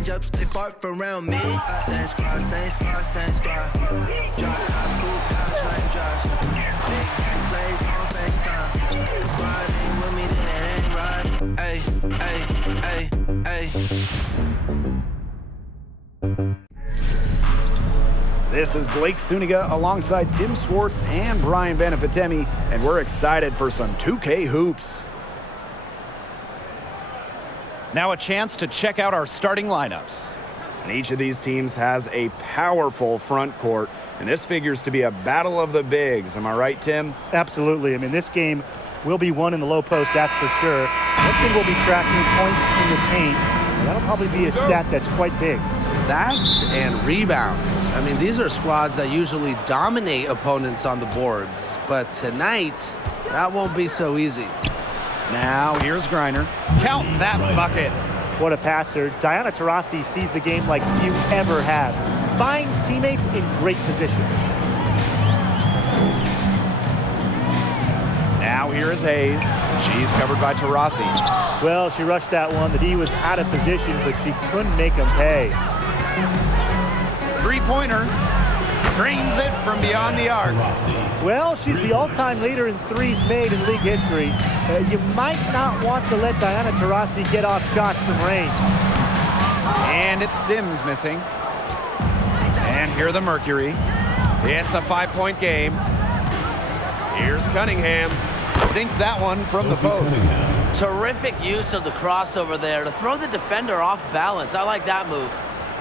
change up, stay far from around me. Same squad, same squad, same squad. Drop top, cool down, raindrops. Big bang plays on FaceTime. Squad ain't with me, then it ain't right. Ay, ay, ay, ay. This is Blake Suniga alongside Tim Swartz and Brian Benefitemi, and we're excited for some 2K hoops. Now a chance to check out our starting lineups. And each of these teams has a powerful front court, and this figures to be a battle of the bigs. Am I right, Tim? Absolutely. I mean, this game will be won in the low post, that's for sure. One thing we'll be tracking points in the paint, and that'll probably be a stat that's quite big. That and rebounds. I mean, these are squads that usually dominate opponents on the boards, but tonight, that won't be so easy. Now here's Griner. Count that bucket. What a passer. Diana Taurasi sees the game like few ever have. Finds teammates in great positions. Now here is Hayes. She's covered by Taurasi. Well, she rushed that one. The D was out of position, but she couldn't make them pay. Three-pointer. Drains it from beyond the arc. Well, she's the all-time leader in threes made in league history. You might not want to let Diana Taurasi get off shots from range. And it's Sims missing. And here the Mercury. It's a 5-point game. Here's Cunningham. Sinks that one from the post. Terrific use of the crossover there to throw the defender off balance. I like that move.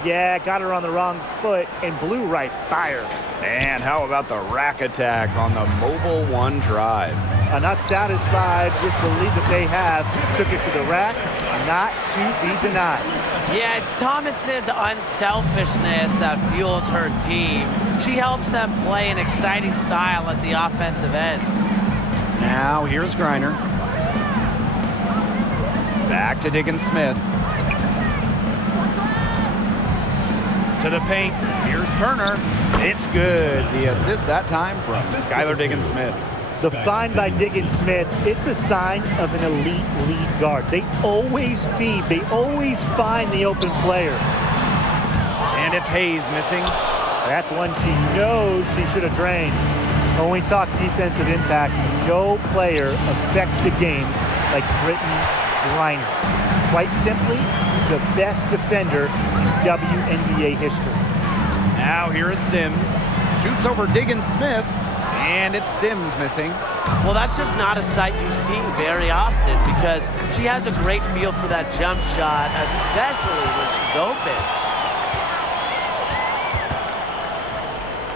Yeah, got her on the wrong foot and blew right by her. And how about the rack attack on the Mobile One drive? Not satisfied with the lead that they have. Took it to the rack, not to be denied. Yeah, it's Thomas's unselfishness that fuels her team. She helps them play an exciting style at the offensive end. Now here's Griner. Back to Diggins-Smith. To the paint. Here's Turner. It's good. The assist that time from Skylar Diggins-Smith. The find by Diggins-Smith, it's a sign of an elite lead guard. They always feed. They always find the open player. And it's Hayes missing. That's one she knows she should have drained. When we talk defensive impact, no player affects a game like Brittney Griner. Quite simply, the best defender in WNBA history. Now here is Sims. Shoots over Diggins-Smith, and it's Sims missing. Well, that's just not a sight you see very often because she has a great feel for that jump shot, especially when she's open.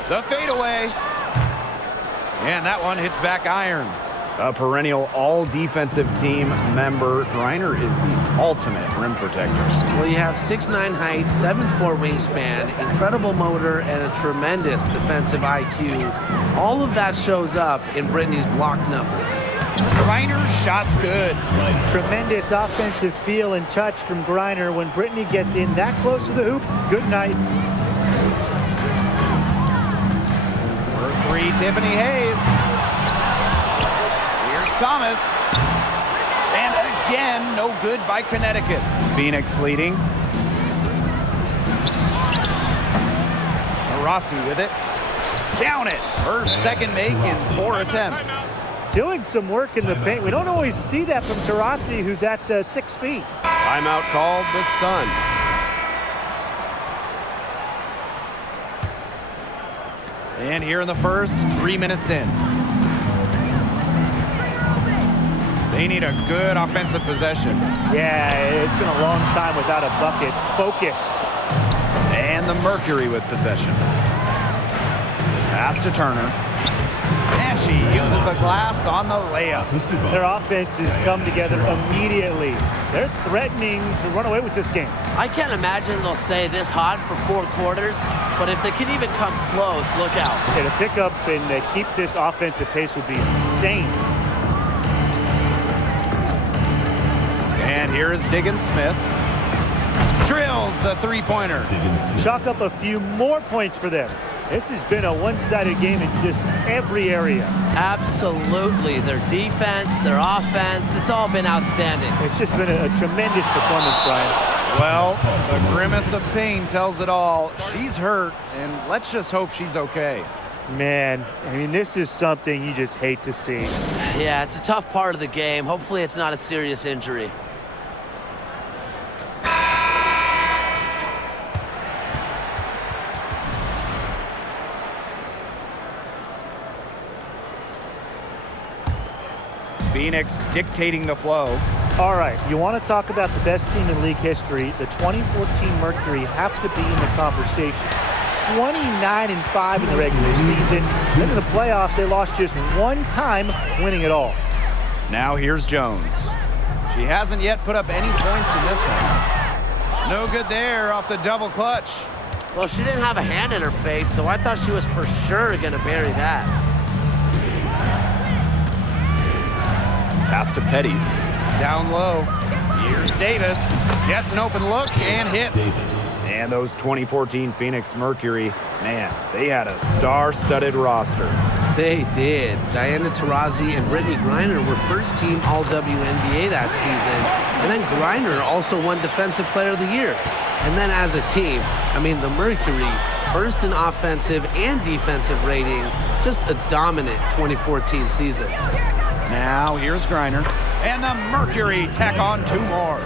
The fadeaway. And that one hits back iron. A perennial all-defensive team member, Griner is the ultimate rim protector. Well, you have 6'9" height, 7'4" wingspan, incredible motor, and a tremendous defensive IQ. All of that shows up in Brittney's block numbers. Griner's shot's good. Tremendous offensive feel and touch from Griner. When Brittney gets in that close to the hoop, good night. For three, Tiffany Hayes. Thomas, and again, no good by Connecticut. Phoenix leading. Rossi with it. Count it. Her second make in 4 attempts. Doing some work in the paint. We don't always see that from Taurasi, who's at 6 feet. Timeout called the Sun. And here in the first, 3 minutes in. They need a good offensive possession. Yeah, it's been a long time without a bucket. Focus. And the Mercury with possession. Pass to Turner. And she uses the glass on the layup. Their offenses come together immediately. They're threatening to run away with this game. I can't imagine they'll stay this hot for 4 quarters, but if they can even come close, look out. Yeah, to pick up and keep this offensive pace would be insane. And here is Diggins-Smith. Drills the three-pointer. Chalk up a few more points for them. This has been a one-sided game in just every area. Absolutely. Their defense, their offense, it's all been outstanding. It's just been a tremendous performance, Brian. Well, the grimace of pain tells it all. She's hurt, and let's just hope she's okay. Man, I mean, this is something you just hate to see. Yeah, it's a tough part of the game. Hopefully it's not a serious injury. Phoenix dictating the flow. All right, you want to talk about the best team in league history. The 2014 Mercury have to be in the conversation. 29-5 in the regular season. Then in the playoffs, they lost just one time, winning it all. Now here's Jones. She hasn't yet put up any points in this one. No good there off the double clutch. Well, she didn't have a hand in her face, so I thought she was for sure going to bury that. Pass to Petty. Down low. Here's Davis. Gets an open look and hits. And those 2014 Phoenix Mercury, man, they had a star-studded roster. They did. Diana Taurasi and Brittany Griner were first-team All-WNBA that season. And then Griner also won Defensive Player of the Year. And then as a team, I mean, the Mercury, first in offensive and defensive rating, just a dominant 2014 season. Now here's Griner. And the Mercury tack on 2 more.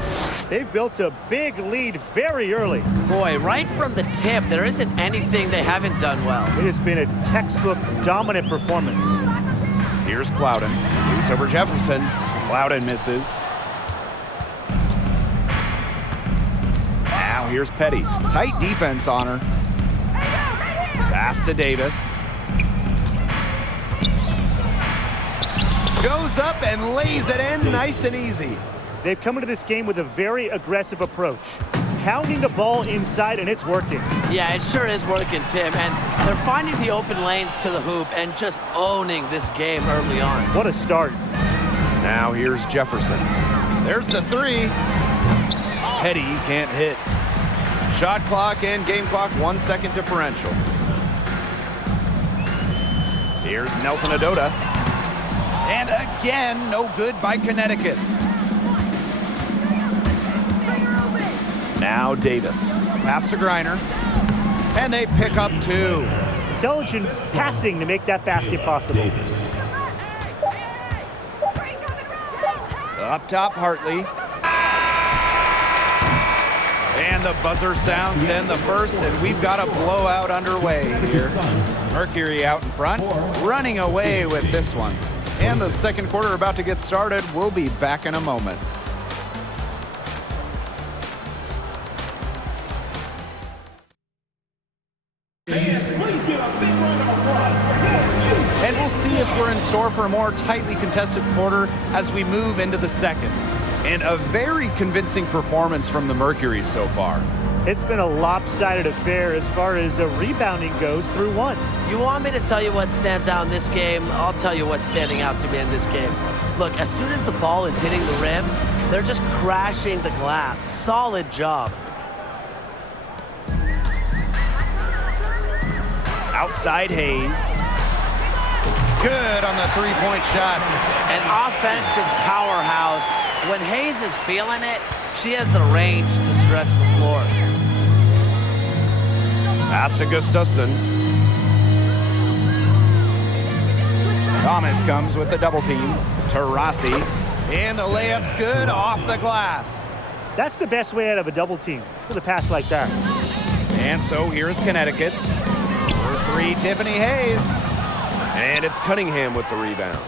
They've built a big lead very early. Boy, right from the tip, there isn't anything they haven't done well. It has been a textbook dominant performance. Here's Clouden. Shoots over Jefferson. Clouden misses. Now here's Petty. Tight defense on her. Pass to Davis. Goes up and lays it in nice and easy. They've come into this game with a very aggressive approach. Pounding the ball inside, and it's working. Yeah, it sure is working, Tim. And they're finding the open lanes to the hoop and just owning this game early on. What a start. Now here's Jefferson. There's the 3. Petty can't hit. Shot clock and game clock 1 second differential. Here's Nelson Adota. And again, no good by Connecticut. Now Davis. Pass to Griner. And they pick up 2. Intelligent passing to make that basket possible. Up top, Hartley. And the buzzer sounds to end the first, and we've got a blowout underway here. Mercury out in front, running away with this one. And the second quarter about to get started. We'll be back in a moment. And we'll see if we're in store for a more tightly contested quarter as we move into the second. And a very convincing performance from the Mercury so far. It's been a lopsided affair as far as the rebounding goes through 1. You want me to tell you what stands out in this game? I'll tell you what's standing out to me in this game. Look, as soon as the ball is hitting the rim, they're just crashing the glass. Solid job. Outside Hayes. Good on the 3-point shot. An offensive powerhouse. When Hayes is feeling it, she has the range to stretch the floor. Pass to Gustafson. Thomas comes with the double team. Taurasi. And the layup's good off the glass. That's the best way out of a double team with a pass like that. And so here's Connecticut. For 3, Tiffany Hayes. And it's Cunningham with the rebound.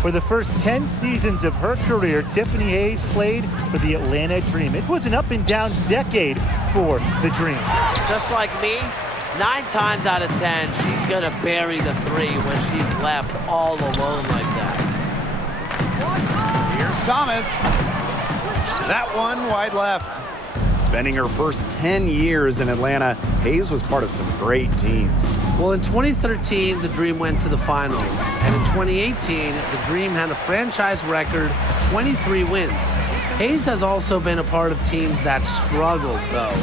For the first 10 seasons of her career, Tiffany Hayes played for the Atlanta Dream. It was an up-and-down decade for the Dream. Just like me, 9 times out of 10, she's going to bury the 3 when she's left all alone like that. Here's Thomas. That one wide left. Spending her first 10 years in Atlanta, Hayes was part of some great teams. Well, in 2013, the Dream went to the finals. And in 2018, the Dream had a franchise record 23 wins. Hayes has also been a part of teams that struggled, though.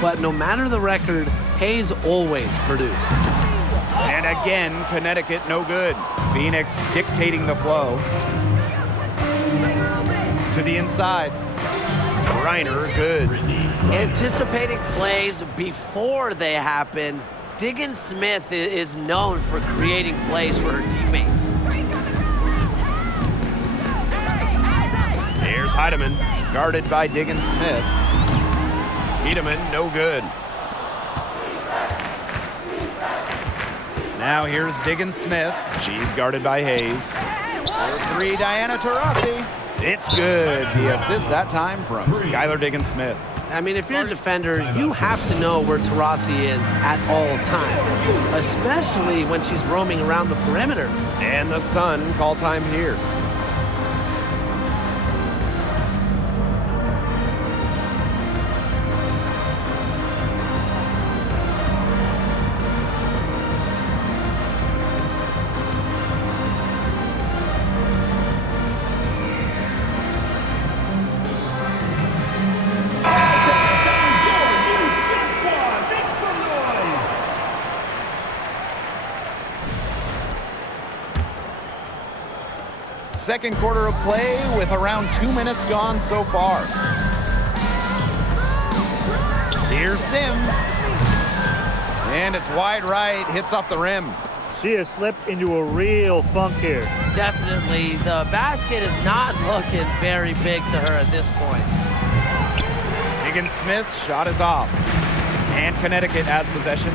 But no matter the record, Hayes always produced. And again, Connecticut no good. Phoenix dictating the flow. To the inside. Griner, good. Anticipating plays before they happen, Diggins Smith is known for creating plays for her teammates. Here's Heidemann, guarded by Diggins Smith. Heidemann, no good. Now here's Diggins Smith. She's guarded by Hayes. For three, Diana Taurasi. It's good. The assist that time from Skylar Diggins Smith. I mean, if you're a defender, you have to know where Taurasi is at all times, especially when she's roaming around the perimeter. And the Sun call time here. Second quarter of play with around 2 minutes gone so far. Here's Sims. And it's wide right, hits off the rim. She has slipped into a real funk here. Definitely, the basket is not looking very big to her at this point. Diggins Smith's shot is off. And Connecticut has possession.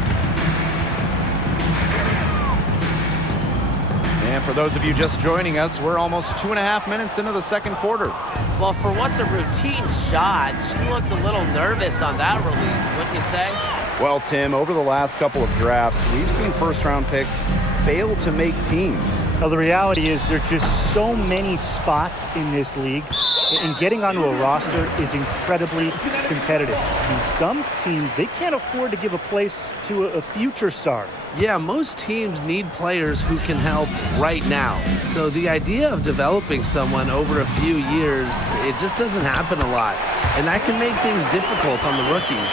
And for those of you just joining us, we're almost 2.5 minutes into the second quarter. Well, for what's a routine shot, she looked a little nervous on that release, wouldn't you say? Well, Tim, over the last couple of drafts, we've seen first-round picks fail to make teams. Well, the reality is there are just so many spots in this league, and getting onto a roster is incredibly competitive. And some teams, they can't afford to give a place to a future star. Yeah, most teams need players who can help right now. So the idea of developing someone over a few years, it just doesn't happen a lot. And that can make things difficult on the rookies.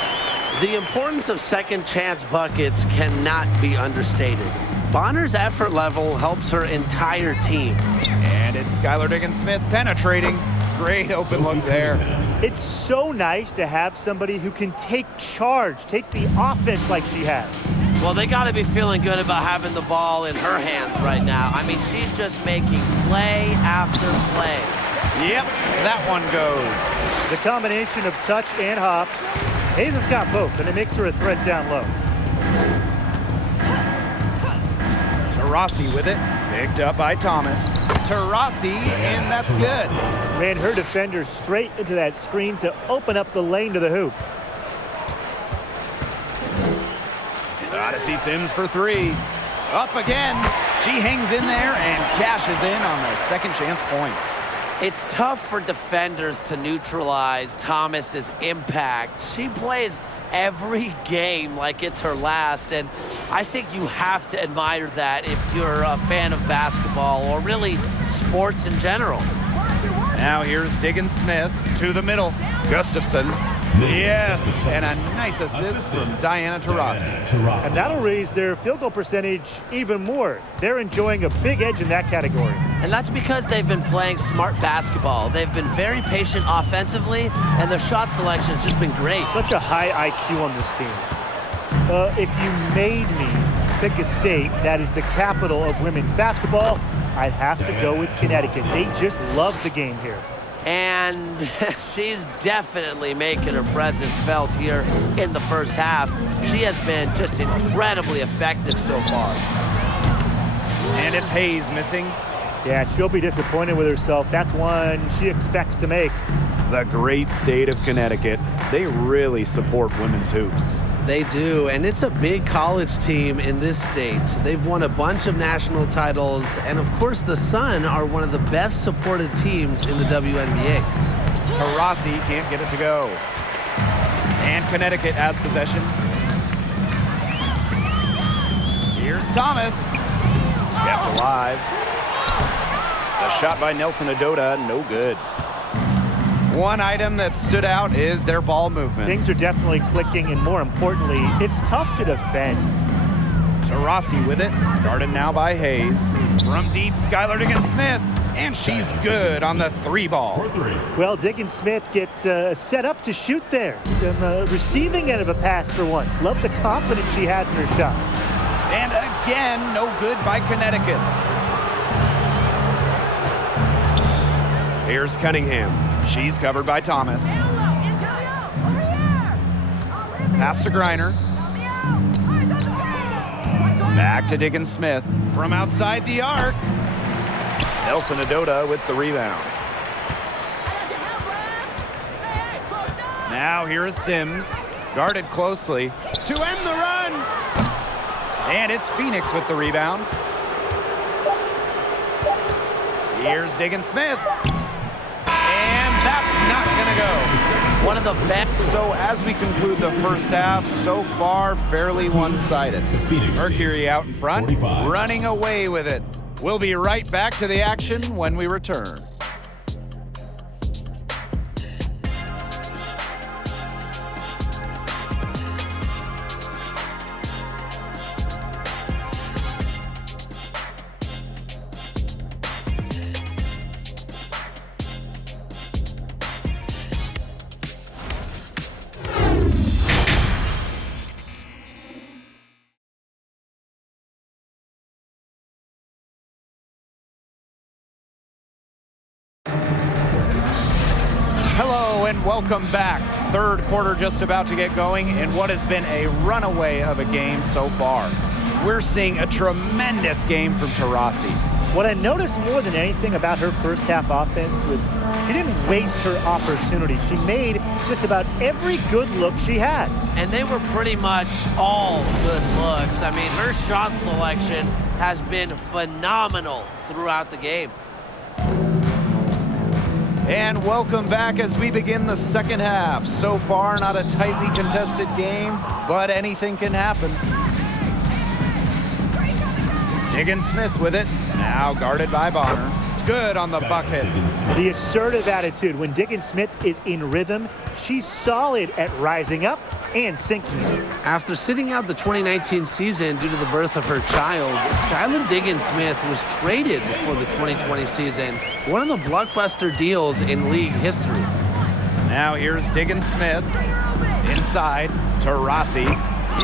The importance of second chance buckets cannot be understated. Bonner's effort level helps her entire team. And it's Skylar Diggins Smith penetrating. Great open look there. It's so nice to have somebody who can take charge, take the offense like she has. Well, they got to be feeling good about having the ball in her hands right now. I mean, she's just making play after play. Yep, that one goes. The combination of touch and hops, Hayes has got both, and it makes her a threat down low. Taurasi with it, picked up by Thomas. Taurasi, and that's good. Ran her defender straight into that screen to open up the lane to the hoop. Odyssey Sims for three. Up again. She hangs in there and cashes in on the second chance points. It's tough for defenders to neutralize Thomas's impact. She plays every game like it's her last, and I think you have to admire that if you're a fan of basketball or really sports in general. Now here's Diggins Smith to the middle. Gustafson. Yes, and a nice assist from Diana Taurasi. And that'll raise their field goal percentage even more. They're enjoying a big edge in that category. And that's because they've been playing smart basketball. They've been very patient offensively, and their shot selection has just been great. Such a high IQ on this team. If you made me pick a state that is the capital of women's basketball, I'd have to go with Connecticut. They just love the game here. And she's definitely making her presence felt here in the first half. She has been just incredibly effective so far. And it's Hayes missing. Yeah, she'll be disappointed with herself. That's one she expects to make. The great state of Connecticut, they really support women's hoops. They do, and it's a big college team in this state. They've won a bunch of national titles, and of course the Sun are one of the best supported teams in the WNBA. Taurasi can't get it to go. And Connecticut has possession. Here's Thomas. Kept alive. The shot by Nelson Adota, no good. One item that stood out is their ball movement. Things are definitely clicking, and more importantly, it's tough to defend. Taurasi with it, guarded now by Hayes. From deep, Skylar Diggins Smith. And she's good on the 3 ball. Well, Diggins Smith gets set up to shoot there. The receiving end of a pass for once. Love the confidence she has in her shot. And again, no good by Connecticut. Here's Cunningham. She's covered by Thomas. Pass to Griner. Back to Diggins Smith. From outside the arc. Nelson Adota with the rebound. Now here is Sims. Guarded closely to end the run. And it's Phoenix with the rebound. Here's Diggins Smith. And that's not going to go. One of the best. So as we conclude the first half, so far fairly one-sided. Mercury out in front, 45. running away with it. We'll be right back to the action when we return. Hello and welcome back. Third quarter just about to get going in what has been a runaway of a game so far. We're seeing a tremendous game from Taurasi. What I noticed more than anything about her first half offense was she didn't waste her opportunity. She made just about every good look she had. And they were pretty much all good looks. I mean, her shot selection has been phenomenal throughout the game. And welcome back as we begin the second half. So far, not a tightly contested game, but anything can happen. Diggins Smith with it, now guarded by Bonner. Good on the bucket. The assertive attitude. When Diggins Smith is in rhythm, she's solid at rising up and sinking. After sitting out the 2019 season due to the birth of her child, Skylar Diggins Smith was traded before the 2020 season. One of the blockbuster deals in league history. Now here's Diggins Smith. Inside, Taurasi.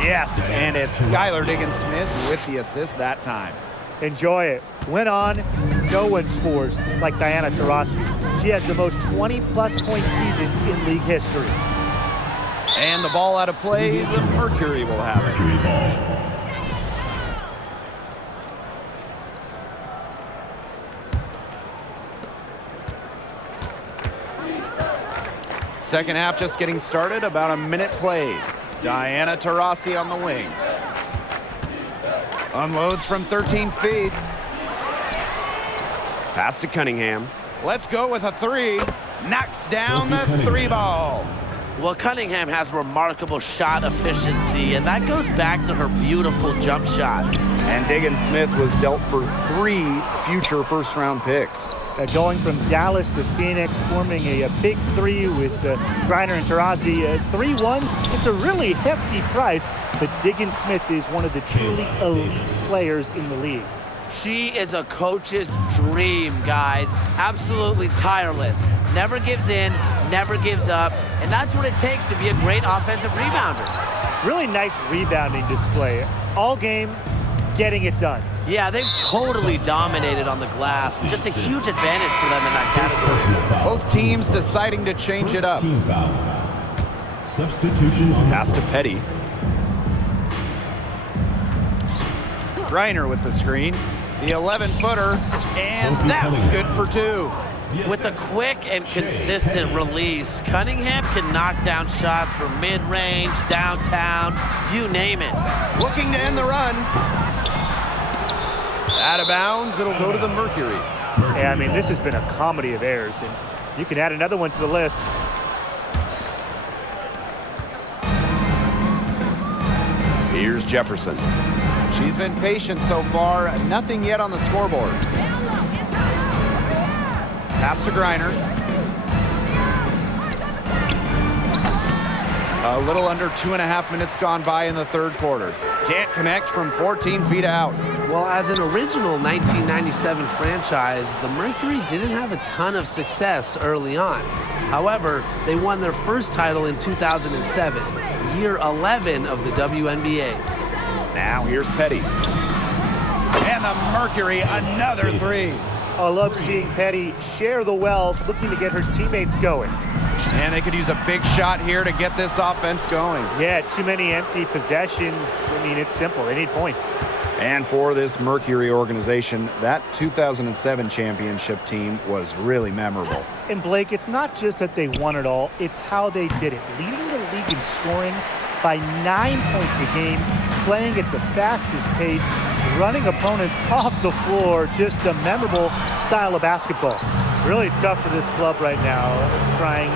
Yes, and it's Skylar Diggins Smith with the assist that time. Enjoy it. Went on, no one scores like Diana Taurasi. She has the most 20-plus point seasons in league history. And the ball out of play, the Mercury will have it. Mercury ball. Second half just getting started, about a minute played. Diana Taurasi on the wing. Unloads from 13 feet. Pass to Cunningham. Let's go with a 3. Knocks down the 3 ball. Well, Cunningham has remarkable shot efficiency, and that goes back to her beautiful jump shot. And Diggins Smith was dealt for 3 future first-round picks. Going from Dallas to Phoenix, forming a big 3 with Griner and Taurasi. 3 ones, it's a really hefty price, but Diggins Smith is one of the truly elite players in the league. She is a coach's dream, guys. Absolutely tireless. Never gives in, never gives up, and that's what it takes to be a great offensive rebounder. Really nice rebounding display. All game, getting it done. Yeah, they've totally dominated on the glass. Just a huge advantage for them in that category. Both teams deciding to change it up. Team foul. Substitution on Pass to Petty. Griner with the screen. The 11-footer, and that's good for 2. With a quick and consistent release, Cunningham can knock down shots from mid-range, downtown, you name it. Looking to end the run. Out of bounds, it'll go to the Mercury. Yeah, I mean, this has been a comedy of errors, and you can add another one to the list. Here's Jefferson. She's been patient so far, nothing yet on the scoreboard. Pass to Griner. A little under 2.5 minutes gone by in the third quarter. Can't connect from 14 feet out. Well, as an original 1997 franchise, the Mercury didn't have a ton of success early on. However, they won their first title in 2007, year 11 of the WNBA. Now here's Petty. And the Mercury, another three. I love seeing Petty share the wealth, looking to get her teammates going. And they could use a big shot here to get this offense going. Yeah, too many empty possessions. I mean, it's simple. They need points. And for this Mercury organization, that 2007 championship team was really memorable. And Blake, it's not just that they won it all, it's how they did it. Leading the league in scoring by 9 points a game, playing at the fastest pace, running opponents off the floor, just a memorable style of basketball. Really tough for this club right now, trying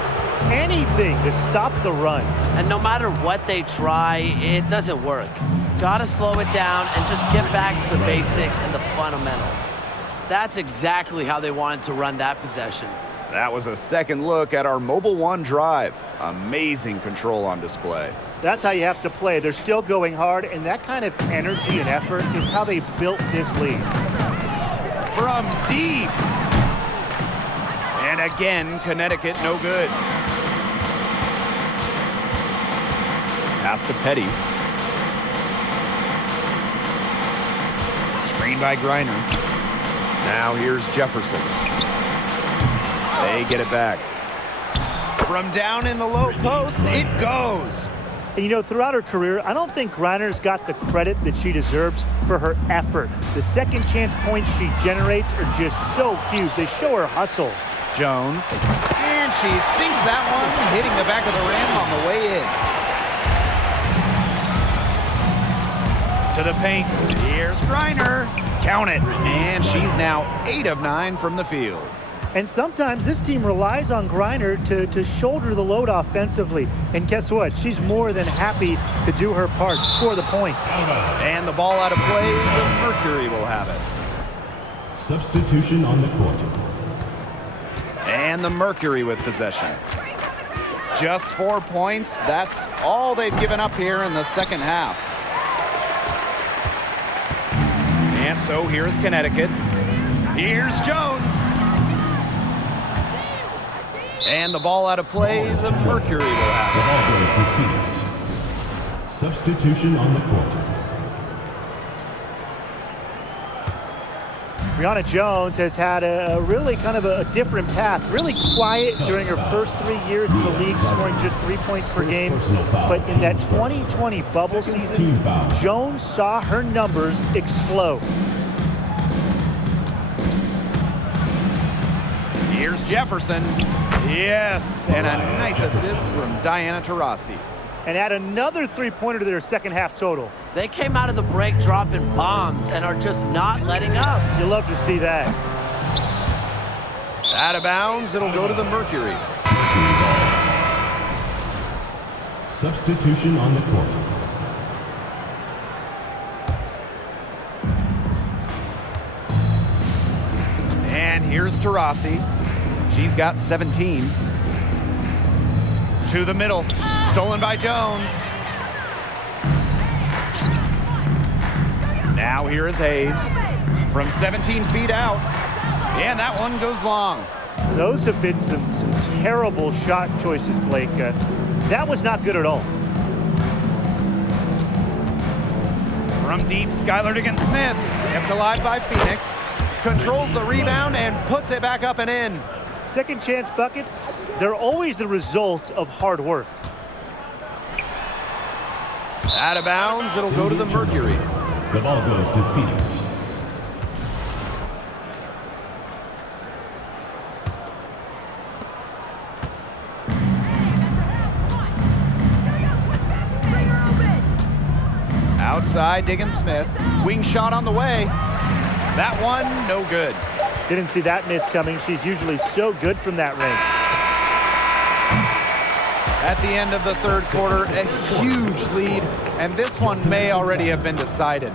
anything to stop the run. And no matter what they try, it doesn't work. Gotta slow it down and just get back to the basics and the fundamentals. That's exactly how they wanted to run that possession. That was a second look at our Mobile One drive. Amazing control on display. That's how you have to play. They're still going hard, and that kind of energy and effort is how they built this league. From deep. And again, Connecticut no good. Pass to Petty. Screen by Griner. Now here's Jefferson. They get it back. From down in the low post, it goes. And you know, throughout her career, I don't think Griner's got the credit that she deserves for her effort. The second chance points she generates are just so huge. They show her hustle. Jones. And she sinks that one, hitting the back of the rim on the way in. To the paint. Here's Griner. Count it. And she's now 8 of 9 from the field. And sometimes this team relies on Griner to shoulder the load offensively. And guess what? She's more than happy to do her part, score the points. And the ball out of play, the Mercury will have it. Substitution on the court. And the Mercury with possession. Just 4 points. That's all they've given up here in the second half. And so here's Connecticut. Here's Jones. And the ball out of play, the Mercury will have The ball goes to Phoenix. Substitution on the court. Brianna Jones has had a really kind of a different path. Really quiet during her first 3 years in the league, scoring just 3 points per game. But in that 2020 bubble season, Jones saw her numbers explode. Here's Jefferson. Yes, and a nice assist from Diana Taurasi. And add another three-pointer to their second half total. They came out of the break dropping bombs and are just not letting up. You love to see that. Out of bounds, it'll go to the Mercury. Substitution on the court. And here's Taurasi. She's got 17. To the middle. Stolen by Jones. Now here is Hayes. From 17 feet out. And that one goes long. Those have been some terrible shot choices, Blake. That was not good at all. From deep, Skylar Diggins-Smith. Kept alive by Phoenix. Controls the rebound and puts it back up and in. Second chance buckets, they're always the result of hard work. Out of bounds, it'll go to the Mercury. The ball goes to Phoenix. Outside, Diggins-Smith. Wing shot on the way. That one, no good. Didn't see that miss coming. She's usually so good from that range. At the end of the third quarter, a huge lead, and this one may already have been decided.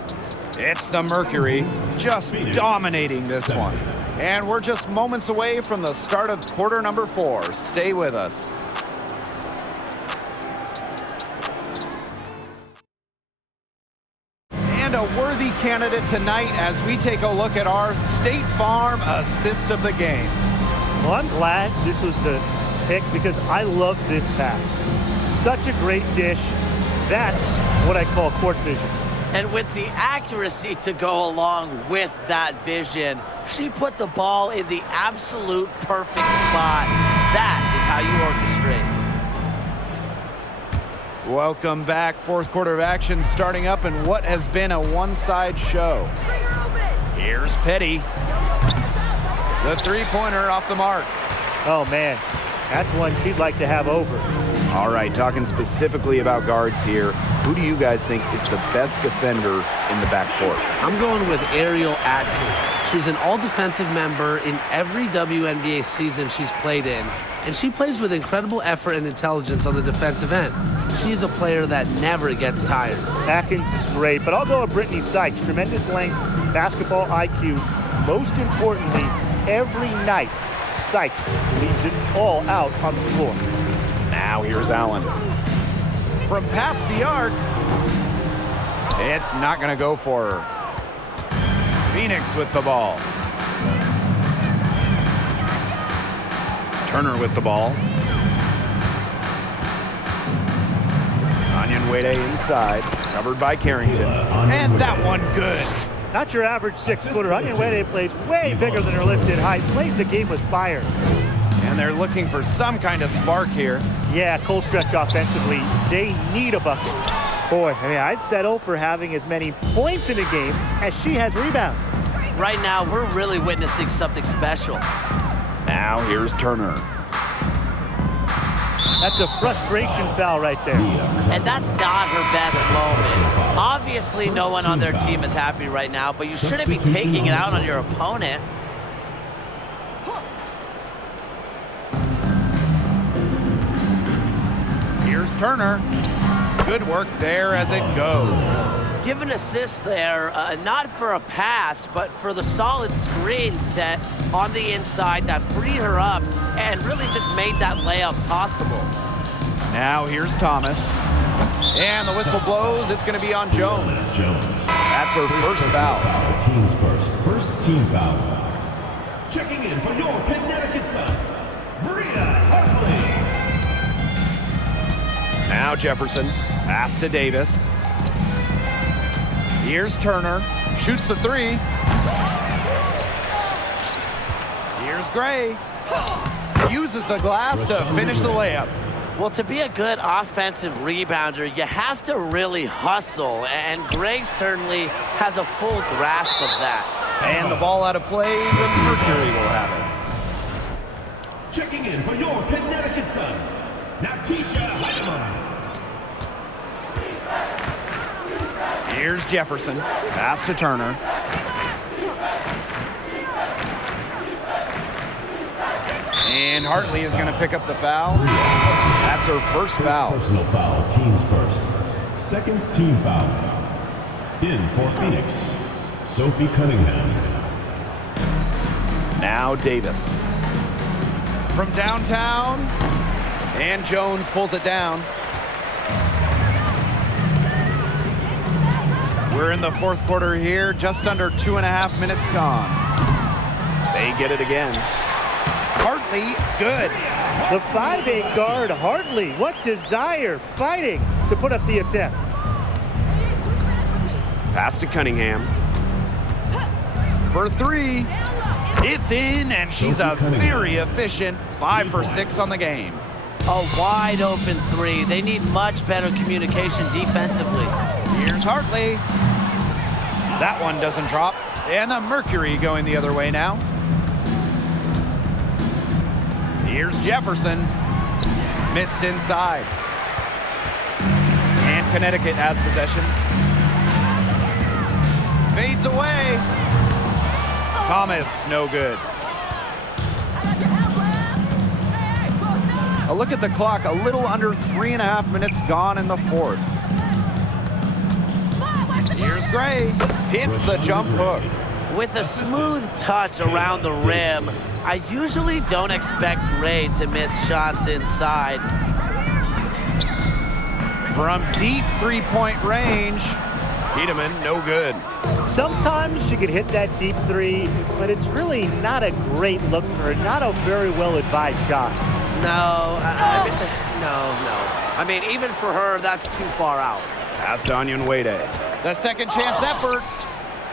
It's the Mercury just dominating this one. And we're just moments away from the start of quarter number 4. Stay with us. And a worthy candidate tonight as we take a look at our State Farm assist of the game. Well, I'm glad this was the pick because I love this pass. Such a great dish. That's what I call court vision. And with the accuracy to go along with that vision, she put the ball in the absolute perfect spot. That is how you orchestrate. Welcome back. Fourth quarter of action starting up in what has been a one-side show. Here's Petty. The three-pointer off the mark. Oh, man. That's one she'd like to have over. All right, talking specifically about guards here, who do you guys think is the best defender in the backcourt? I'm going with Ariel Atkins. She's an all-defensive member in every WNBA season she's played in, and she plays with incredible effort and intelligence on the defensive end. She's a player that never gets tired. Atkins is great, but I'll go with Brittany Sykes. Tremendous length, basketball IQ. Most importantly, every night, Sykes leaves it all out on the floor. Now here's Allen. From past the arc, it's not going to go for her. Phoenix with the ball. Turner with the ball. Onyenwere inside, covered by Carrington. And that one good. Not your average 6-footer. Onyenwere plays way bigger than her listed height. Plays the game with fire. And they're looking for some kind of spark here. Yeah, cold stretch offensively. They need a bucket. Boy, I mean, I'd settle for having as many points in a game as she has rebounds. Right now, we're really witnessing something special. Now here's Turner. That's a frustration foul right there. And that's not her best moment. Obviously, no one on their team is happy right now, but you shouldn't be taking it out on your opponent. Here's Turner. Good work there as it goes. Give an assist there, not for a pass, but for the solid screen set on the inside that freed her up and really just made that layup possible. Now here's Thomas. And the whistle blows. It's going to be on Jones. That's her first foul. Team's first team foul. Checking in for your Connecticut Suns, Bria Hartley. Now Jefferson. Pass to Davis. Here's Turner. Shoots the three. Here's Gray. Uses the glass to finish the layup. Well, to be a good offensive rebounder, you have to really hustle, and Gray certainly has a full grasp of that. And the ball out of play, the Mercury will have it. Checking in for your Connecticut Suns, Natisha Heidemann. Here's Jefferson. Pass to Turner. And Hartley is going to pick up the foul. That's her first foul. Personal foul, team's first. Second team foul. In for Phoenix, Sophie Cunningham. Now Davis. From downtown. And Jones pulls it down. We're in the fourth quarter here, just under 2.5 minutes gone. They get it again. Hartley, good. The 5'8" guard, Hartley. What desire, fighting to put up the attempt. Pass to Cunningham. For three. It's in, and she's a very efficient 5 for 6 on the game. A wide open three. They need much better communication defensively. Here's Hartley. That one doesn't drop. And the Mercury going the other way now. Here's Jefferson. Missed inside. And Connecticut has possession. Fades away. Thomas, no good. A look at the clock, a little under 3.5 minutes gone in the fourth. Here's Gray, hits the jump hook. With a smooth touch around the rim, I usually don't expect Gray to miss shots inside. From deep three-point range, Tiedemann, no good. Sometimes she could hit that deep three, but it's really not a great look for her. Not a very well-advised shot. No, no. I mean, even for her, that's too far out. Pass to Onyenwere. The second chance effort.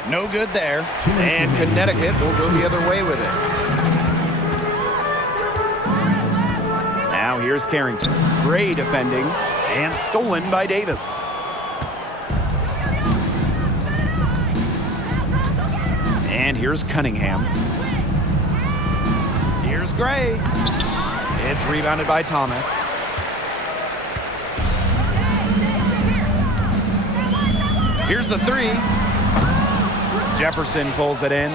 No good there. And Connecticut will go the other way with it. Now here's Carrington. Gray defending and stolen by Davis. And here's Cunningham. Here's Gray. It's rebounded by Thomas. Here's the three. Jefferson pulls it in.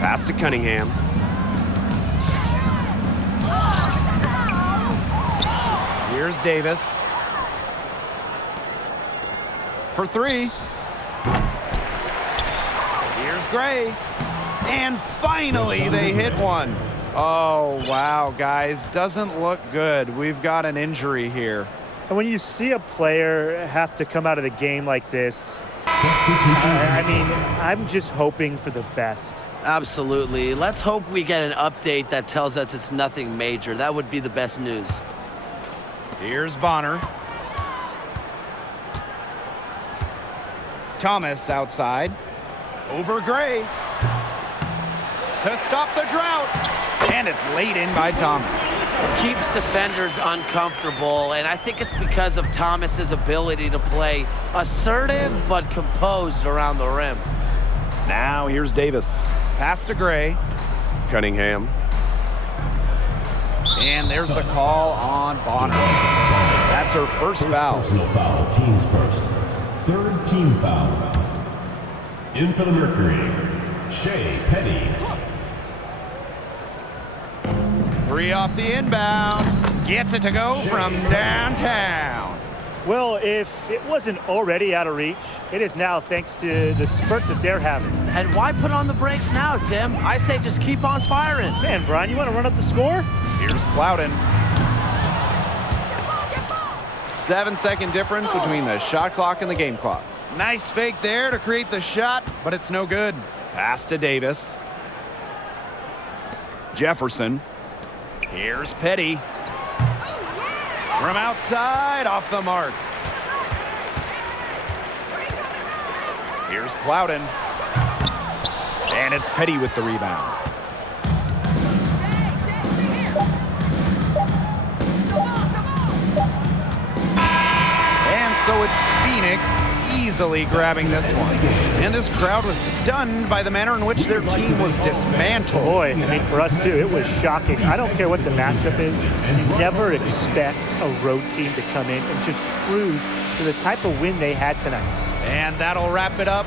Pass to Cunningham. Here's Davis. For three. Here's Gray. And finally they hit one. Oh, wow, guys. Doesn't look good. We've got an injury here. And when you see a player have to come out of the game like this, Substitution. I mean, I'm just hoping for the best. Absolutely. Let's hope we get an update that tells us it's nothing major. That would be the best news. Here's Bonner. Thomas outside. Over Gray. To stop the drought. And it's laid in by Thomas. Keeps defenders uncomfortable, and I think it's because of Thomas's ability to play assertive but composed around the rim. Now here's Davis. Pass to Gray. Cunningham. And there's the call on Bonner. That's her first foul. Personal foul, teams first. Third team foul. In for the Mercury, Shea Petty. 3 off the inbound. Gets it to go from downtown. Well, if it wasn't already out of reach, it is now thanks to the spurt that they're having. And why put on the brakes now, Tim? I say just keep on firing. Man, Brian, you want to run up the score? Here's Clouden. 7-second difference between the shot clock and the game clock. Nice fake there to create the shot, but it's no good. Pass to Davis. Jefferson. Here's Petty. From outside, off the mark. Here's Clouden. And it's Petty with the rebound. And so it's Phoenix easily grabbing this one. And this crowd was stunned by the manner in which their team was dismantled. Boy, I mean, for us too, it was shocking. I don't care what the matchup is. You never expect a road team to come in and just cruise to the type of win they had tonight. And that'll wrap it up